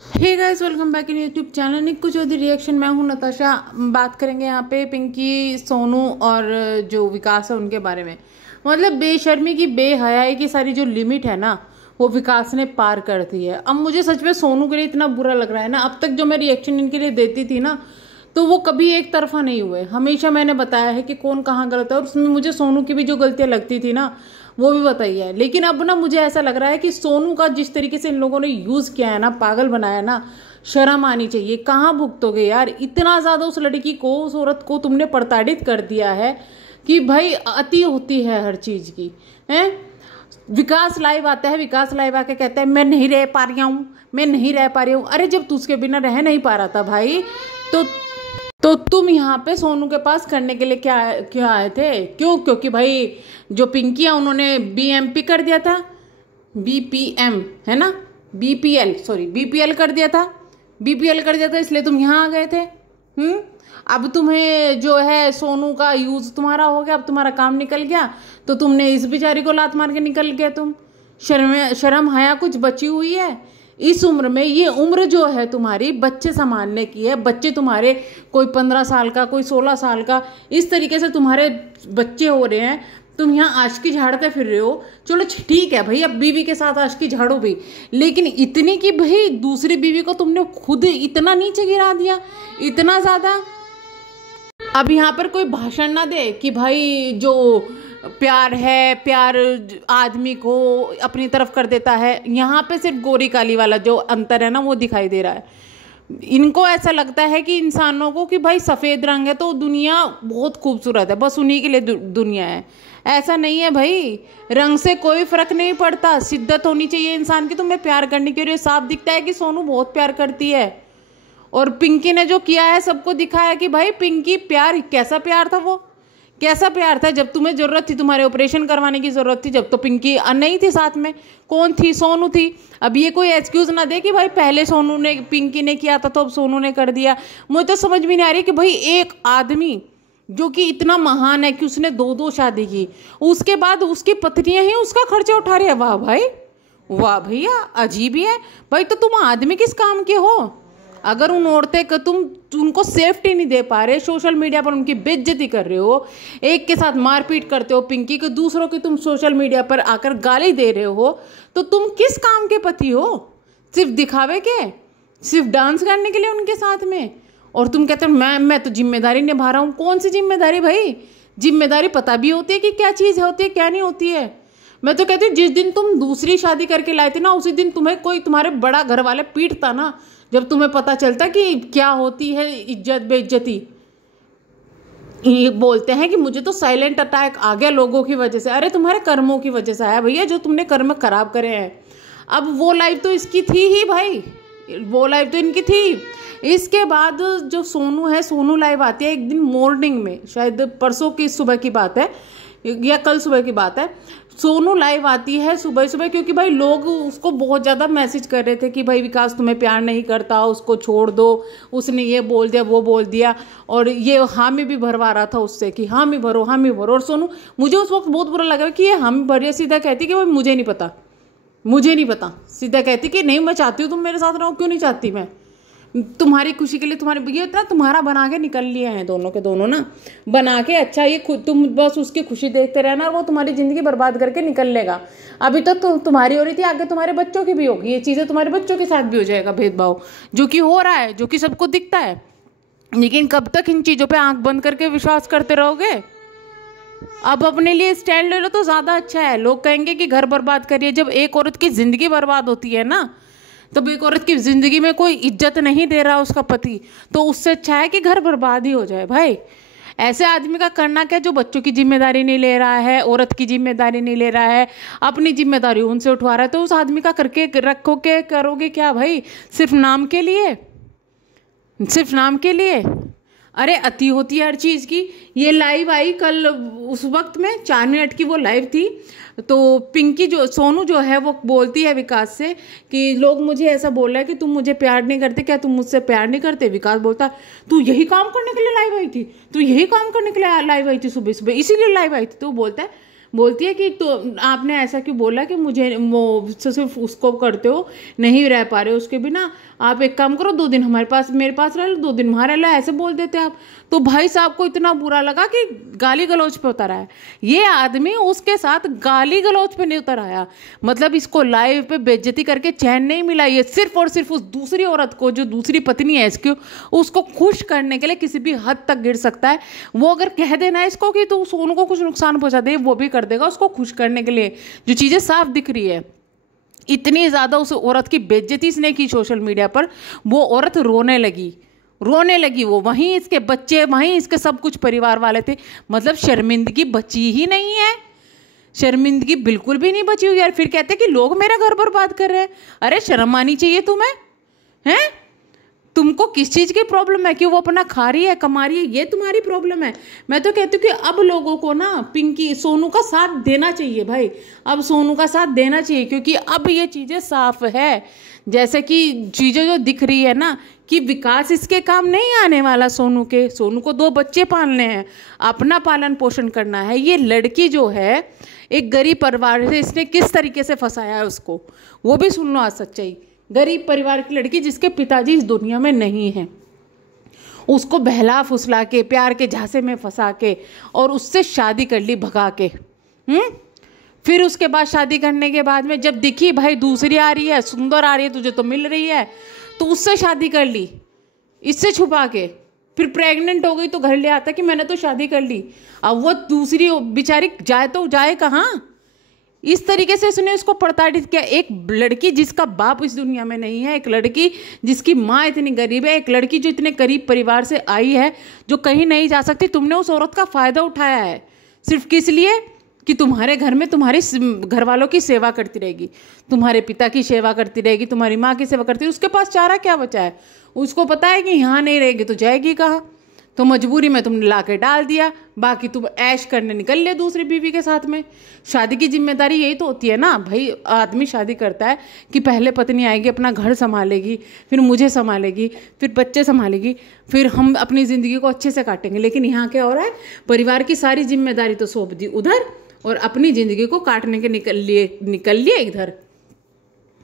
Hey guys, welcome back in YouTube channel Nikku Chaudhary reaction. मैं हूं नताशा। बात करेंगे यहाँ पे पिंकी, सोनू और जो विकास है उनके बारे में। मतलब बेशर्मी की, बेहयाई की सारी जो लिमिट है ना, वो विकास ने पार कर दी है। अब मुझे सच में सोनू के लिए इतना बुरा लग रहा है ना। अब तक जो मैं रिएक्शन इनके लिए देती थी ना, तो वो कभी एक तरफा नहीं हुए। हमेशा मैंने बताया है कि कौन कहाँ गलत है, और उसमें मुझे सोनू की भी जो गलतियां लगती थी ना, वो भी बताई है। लेकिन अब ना मुझे ऐसा लग रहा है कि सोनू का जिस तरीके से इन लोगों ने यूज किया है ना, पागल बनाया ना, शर्म आनी चाहिए। कहाँ भुगतोगे यार? इतना ज्यादा उस लड़की को, उस औरत को तुमने प्रताड़ित कर दिया है कि भाई अति होती है हर चीज की। है विकास लाइव आता है, विकास लाइव आके कहता है मैं नहीं रह पा रही हूँ, मैं नहीं रह पा रही हूँ। अरे जब तू उसके बिना रह नहीं पा रहा था भाई, तो तुम यहाँ पे सोनू के पास करने के लिए क्या क्यों आए थे? क्यों? क्योंकि भाई जो पिंकी है उन्होंने बीएमपी कर दिया था, बीपीएम है ना, बीपीएल, सॉरी बीपीएल कर दिया था, बीपीएल कर दिया था, इसलिए तुम यहाँ आ गए थे। अब तुम्हें जो है सोनू का यूज तुम्हारा हो गया, अब तुम्हारा काम निकल गया, तो तुमने इस बेचारी को लात मार के निकल गया। तुम शर्म हया कुछ बची हुई है इस उम्र में? ये उम्र जो है तुम्हारी बच्चे संभालने की है। बच्चे तुम्हारे कोई 15 साल का, कोई 16 साल का, इस तरीके से तुम्हारे बच्चे हो रहे हैं। तुम यहाँ आशिकी झाड़ते फिर रहे हो। चलो ठीक है भाई, अब बीवी के साथ आशिकी झाड़ो भी, लेकिन इतनी कि भाई दूसरी बीवी को तुमने खुद इतना नीचे गिरा दिया, इतना ज्यादा। अब यहाँ पर कोई भाषण ना दे कि भाई जो प्यार है, प्यार आदमी को अपनी तरफ कर देता है। यहाँ पे सिर्फ गोरी काली वाला जो अंतर है ना, वो दिखाई दे रहा है। इनको ऐसा लगता है कि इंसानों को कि भाई सफ़ेद रंग है तो दुनिया बहुत खूबसूरत है, बस उन्हीं के लिए दुनिया है। ऐसा नहीं है भाई, रंग से कोई फर्क नहीं पड़ता। शिद्दत होनी चाहिए इंसान की तुम्हें प्यार करने की। और ये साफ दिखता है कि सोनू बहुत प्यार करती है, और पिंकी ने जो किया है सबको दिखाया कि भाई पिंकी प्यार, कैसा प्यार था वो, कैसा प्यार था। जब तुम्हें जरूरत थी, तुम्हारे ऑपरेशन करवाने की जरूरत थी, जब तो पिंकी नहीं थी साथ में। कौन थी? सोनू थी। अब ये कोई एक्सक्यूज ना दे कि भाई पहले सोनू ने, पिंकी ने किया था तो अब सोनू ने कर दिया। मुझे तो समझ में नहीं आ रही कि भाई एक आदमी जो कि इतना महान है कि उसने 2-2 शादी की, उसके बाद उसकी पत्नियां ही उसका खर्चा उठा रही है। वाह भाई, वाह भैया, अजीब ही है भाई। तो तुम आदमी किस काम के हो? अगर उन औरतें को तुम उनको सेफ्टी नहीं दे पा रहे, सोशल मीडिया पर उनकी बेइज्जती कर रहे हो, एक के साथ मारपीट करते हो पिंकी को, दूसरों की तुम सोशल मीडिया पर आकर गाली दे रहे हो, तो तुम किस काम के पति हो? सिर्फ दिखावे के, सिर्फ डांस करने के लिए उनके साथ में? और तुम कहते हो मैं तो जिम्मेदारी निभा रहा हूँ। कौन सी जिम्मेदारी भाई? जिम्मेदारी पता भी होती है कि क्या चीज़ होती है, क्या नहीं होती है। मैं तो कहती हूँ जिस दिन तुम दूसरी शादी करके लाए थे ना, उसी दिन तुम्हें कोई तुम्हारे बड़ा घर वाले पीटता ना, जब तुम्हें पता चलता कि क्या होती है इज्जत बेइज्जती। ये बोलते हैं कि मुझे तो साइलेंट अटैक आ गया लोगों की वजह से। अरे तुम्हारे कर्मों की वजह से आया भैया, जो तुमने कर्म खराब करे हैं। अब वो लाइफ तो इसकी थी ही भाई, वो लाइफ तो इनकी थी। इसके बाद जो सोनू है, सोनू लाइव आती है एक दिन मॉर्निंग में, शायद परसों की सुबह की बात है या कल सुबह की बात है। सोनू लाइव आती है सुबह सुबह, क्योंकि भाई लोग उसको बहुत ज़्यादा मैसेज कर रहे थे कि भाई विकास तुम्हें प्यार नहीं करता, उसको छोड़ दो, उसने ये बोल दिया, वो बोल दिया। और ये हामी भी भरवा रहा था उससे कि हामी भरो, हामी भरो। और सोनू, मुझे उस वक्त बहुत बुरा लगा कि ये हामी भरिए, सीधा कहती कि भाई मुझे नहीं पता, मुझे नहीं पता। सीधा कहती कि नहीं मैं चाहती हूँ तुम मेरे साथ रहो। क्यों नहीं चाहती? मैं तुम्हारी खुशी के लिए, तुम्हारे ये इतना तुम्हारा बना के निकल लिए हैं दोनों के दोनों ना, बना के। अच्छा ये खुद तुम बस उसकी खुशी देखते रहना, और वो तुम्हारी जिंदगी बर्बाद करके निकल लेगा। अभी तो तुम्हारी हो रही थी, आगे तुम्हारे बच्चों की भी होगी। ये चीज़ें तुम्हारे बच्चों के साथ भी हो जाएगा, भेदभाव जो कि हो रहा है, जो कि सबको दिखता है। लेकिन कब तक इन चीज़ों पर आंख बंद करके विश्वास करते रहोगे? अब अपने लिए स्टैंड ले लो तो ज़्यादा अच्छा है। लोग कहेंगे कि घर बर्बाद करिए। जब एक औरत की ज़िंदगी बर्बाद होती है ना, तब एक औरत की ज़िंदगी में कोई इज्जत नहीं दे रहा उसका पति, तो उससे अच्छा है कि घर बर्बाद ही हो जाए भाई। ऐसे आदमी का करना क्या जो बच्चों की जिम्मेदारी नहीं ले रहा है, औरत की जिम्मेदारी नहीं ले रहा है, अपनी जिम्मेदारी उनसे उठवा रहा है। तो उस आदमी का करके रखोगे, करोगे क्या भाई? सिर्फ नाम के लिए, सिर्फ नाम के लिए। अरे अति होती है हर चीज़ की। ये लाइव आई कल, उस वक्त में 4 मिनट की वो लाइव थी। तो पिंकी जो, सोनू जो है वो बोलती है विकास से कि लोग मुझे ऐसा बोल रहे हैं कि तुम मुझे प्यार नहीं करते, क्या तुम मुझसे प्यार नहीं करते? विकास बोलता तू यही काम करने के लिए लाइव आई थी, तू यही काम करने के लिए लाइव आई थी, सुबह सुबह इसीलिए लाइव आई थी। तो बोलती है कि तो आपने ऐसा क्यों बोला कि मुझे वो सिर्फ उसको करते हो, नहीं रह पा रहे हो उसके बिना, आप एक काम करो, 2 दिन मेरे पास रह लो, 2 दिन वहाँ रह लो, ऐसे बोल देते आप। तो भाई साहब को इतना बुरा लगा कि गाली गलौज पे उतर आया। ये आदमी उसके साथ गाली गलौज पे नहीं उतर आया, मतलब इसको लाइव पे बेइज्जती करके चैन नहीं मिला। ये सिर्फ और सिर्फ उस दूसरी औरत को, जो दूसरी पत्नी है इसकी, उसको खुश करने के लिए किसी भी हद तक गिर सकता है। वो अगर कह देना इसको कि तू सोनू को कुछ नुकसान पहुंचा दे, वो भी कर देगा उसको खुश करने के लिए। जो चीज़ें साफ दिख रही है, इतनी ज़्यादा उस औरत की बेइज्जती इसने की सोशल मीडिया पर, वो औरत रोने लगी। वो वहीं इसके बच्चे, वहीं इसके सब कुछ परिवार वाले थे। मतलब शर्मिंदगी बची ही नहीं है, शर्मिंदगी बिल्कुल भी नहीं बची हुई यार। फिर कहते कि लोग मेरा घर बर्बाद कर रहे हैं। अरे शर्म आनी चाहिए तुम्हें, हैं? तुमको किस चीज़ की प्रॉब्लम है कि वो अपना खा रही है, कमा रही है, ये तुम्हारी प्रॉब्लम है। मैं तो कहती हूँ कि अब लोगों को ना सोनू का साथ देना चाहिए भाई, अब सोनू का साथ देना चाहिए, क्योंकि अब ये चीज़ें साफ है। जैसे कि चीज़ें जो दिख रही है ना, कि विकास इसके काम नहीं आने वाला सोनू के। सोनू को 2 बच्चे पालने हैं, अपना पालन पोषण करना है। ये लड़की जो है एक गरीब परिवार से, इसने किस तरीके से फंसाया है उसको, वो भी सुन लो आज सच्चाई। गरीब परिवार की लड़की जिसके पिताजी इस दुनिया में नहीं है, उसको बहला फुसला के प्यार के झांसे में फंसा के और उससे शादी कर ली भगा के। फिर उसके बाद शादी करने के बाद में जब दिखी भाई दूसरी आ रही है, सुंदर आ रही है, तुझे तो मिल रही है, तो उससे शादी कर ली, इससे छुपा के। फिर प्रेग्नेंट हो गई तो घर ले आता कि मैंने तो शादी कर ली। अब वो दूसरी बेचारी जाए तो जाए कहाँ? इस तरीके से उसने उसको प्रताड़ित किया। एक लड़की जिसका बाप इस दुनिया में नहीं है, एक लड़की जिसकी माँ इतनी गरीब है, एक लड़की जो इतने गरीब परिवार से आई है, जो कहीं नहीं जा सकती, तुमने उस औरत का फायदा उठाया है सिर्फ किस लिए कि तुम्हारे घर में तुम्हारी घर वालों की सेवा करती रहेगी, तुम्हारे पिता की सेवा करती रहेगी, तुम्हारी माँ की सेवा करती रहेगी। उसके पास चारा क्या बचा है? उसको पता है कि यहाँ नहीं रहेगी तो जाएगी कहाँ, तो मजबूरी में तुमने ला के डाल दिया। बाकी तुम ऐश करने निकल ले दूसरी बीवी के साथ में। शादी की जिम्मेदारी यही तो होती है ना भाई, आदमी शादी करता है कि पहले पत्नी आएगी, अपना घर संभालेगी, फिर मुझे संभालेगी, फिर बच्चे संभालेगी, फिर हम अपनी ज़िंदगी को अच्छे से काटेंगे। लेकिन यहाँ क्या हो रहा है, परिवार की सारी जिम्मेदारी तो सौंप दी उधर और अपनी ज़िंदगी को काटने के निकल लिए इधर।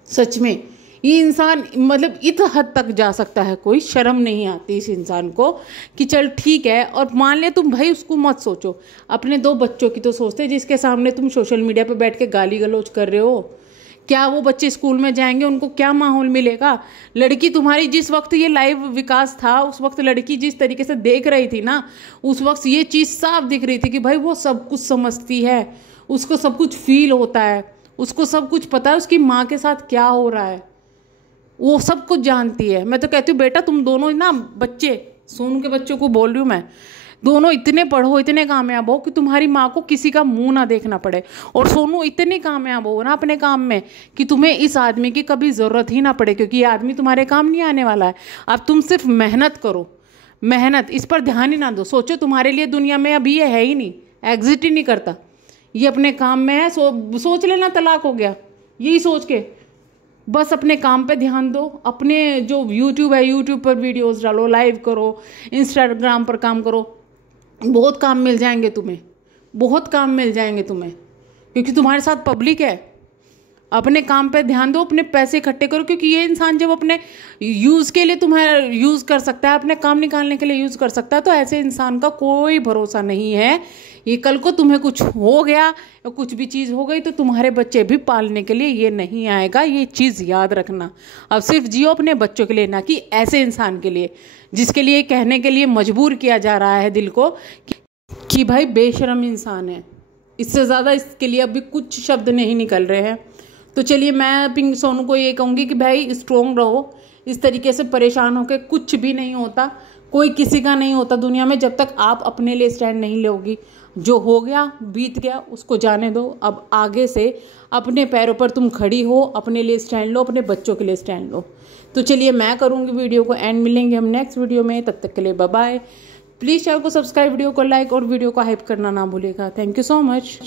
सच में ये इंसान मतलब इत हद तक जा सकता है, कोई शर्म नहीं आती इस इंसान को कि चल ठीक है। और मान ले तुम भाई उसको मत सोचो, अपने 2 बच्चों की तो सोचते, जिसके सामने तुम सोशल मीडिया पे बैठ के गाली गलौज कर रहे हो। क्या वो बच्चे स्कूल में जाएंगे, उनको क्या माहौल मिलेगा? लड़की तुम्हारी जिस वक्त ये लाइव विकास था, उस वक्त लड़की जिस तरीके से देख रही थी ना, उस वक्त ये चीज़ साफ दिख रही थी कि भाई वो सब कुछ समझती है, उसको सब कुछ फील होता है, उसको सब कुछ पता है उसकी माँ के साथ क्या हो रहा है, वो सब कुछ जानती है। मैं तो कहती हूँ बेटा तुम दोनों ना बच्चे, सोनू के बच्चों को बोल रही हूँ मैं, दोनों इतने पढ़ो, इतने कामयाब हो कि तुम्हारी माँ को किसी का मुंह ना देखना पड़े। और सोनू इतनी कामयाब हो ना अपने काम में कि तुम्हें इस आदमी की कभी ज़रूरत ही ना पड़े, क्योंकि ये आदमी तुम्हारे काम नहीं आने वाला है। अब तुम सिर्फ मेहनत करो, मेहनत, इस पर ध्यान ही ना दो। सोचो तुम्हारे लिए दुनिया में अभी ये है ही नहीं, एग्जिट ही नहीं करता, ये अपने काम में है। सोच लेना तलाक हो गया, यही सोच के बस अपने काम पे ध्यान दो। अपने जो यूट्यूब है, यूट्यूब पर वीडियोस डालो, लाइव करो, इंस्टाग्राम पर काम करो, बहुत काम मिल जाएंगे तुम्हें, बहुत काम मिल जाएंगे तुम्हें, क्योंकि तुम्हारे साथ पब्लिक है। अपने काम पे ध्यान दो, अपने पैसे इकट्ठे करो, क्योंकि ये इंसान जब अपने यूज़ के लिए तुम्हारा यूज़ कर सकता है, अपने काम निकालने के लिए यूज़ कर सकता है, तो ऐसे इंसान का कोई भरोसा नहीं है। ये कल को तुम्हें कुछ हो गया या कुछ भी चीज़ हो गई तो तुम्हारे बच्चे भी पालने के लिए ये नहीं आएगा, ये चीज़ याद रखना। अब सिर्फ जियो अपने बच्चों के लिए, ना कि ऐसे इंसान के लिए जिसके लिए कहने के लिए मजबूर किया जा रहा है दिल को कि भाई बेशरम इंसान है। इससे ज़्यादा इसके लिए अभी कुछ शब्द नहीं निकल रहे हैं। तो चलिए मैं सोनू को ये कहूँगी कि भाई स्ट्रोंग रहो, इस तरीके से परेशान होकर कुछ भी नहीं होता, कोई किसी का नहीं होता दुनिया में, जब तक आप अपने लिए स्टैंड नहीं लोगी। जो हो गया बीत गया, उसको जाने दो। अब आगे से अपने पैरों पर तुम खड़ी हो, अपने लिए स्टैंड लो, अपने बच्चों के लिए स्टैंड लो। तो चलिए मैं करूँगी वीडियो को एंड, मिलेंगे हम नेक्स्ट वीडियो में, तब तक के लिए बाय बाय। प्लीज़ चैनल को सब्सक्राइब, वीडियो को लाइक और वीडियो को हाइप करना ना भूलिएगा। Thank you so much.